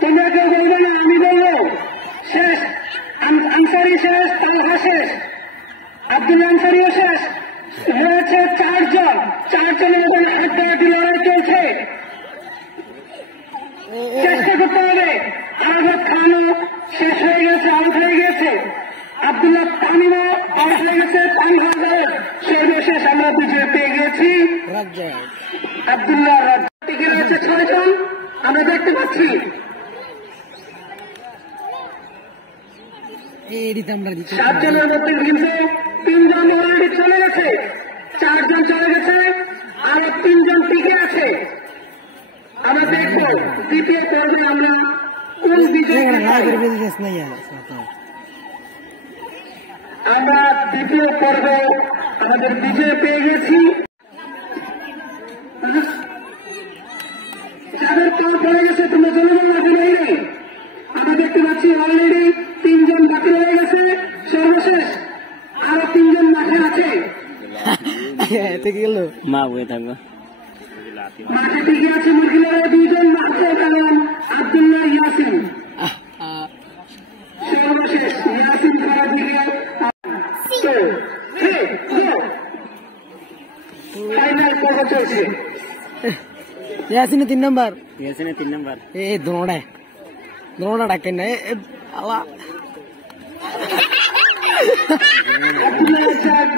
তোমরা কেউ বলবে না, আমি বলবো। শেষ, আনসারি শেষ, তালহা শেষ, আব্দুল্লাহ আনসারিও শেষ। রয়েছে চারজনের মধ্যে হাড্ডাহাড্ডি লড়াই চলছে। চেষ্টা করতে হবে। আরাফাত খানও শেষ হয়ে গেছে, আউট হয়ে গেছে। আব্দুল্লাহ তামিমও আউট হয়ে গেছে। তানভীর সর্বশেষ আমরা বিজয় পেয়ে গেছি আব্দুল্লাহ। টিকে রয়েছে 6 জন, আমরা দেখতে পাচ্ছি। সাতজনের মধ্যে কিন্তু 3 জন অলরেডি চলে গেছে, 4 জন চলে গেছে, আরো 3 জন টিকে আছে। আমরা দেখবো দ্বিতীয় পর্বে আমরা কোন বিজয়। আমরা দ্বিতীয় পর্বে আমাদের বিজয় পেয়ে গেছি। যাদের পর পড়ে গেছে তোমরা জনগণ মাঠে নেই নাই। আমরা দেখতে পাচ্ছি অলরেডি 3 জন বাকি হয়ে গেছে। সর্বশেষ আরো 3 জন মাঠে আছে। মা বয়ে থাকবো মাঠে টিকে আছে মুরগিলারা 2 জন মাঠে, কারণ আব্দুল্লাহ ইয়াসিন। সর্বশেষ ইয়াসিন খেলা দিকে ফাইনাল পর্ব চলছে। यासीने 3 नंबर ए दोनों डाके ना अला Abdullah Yazid,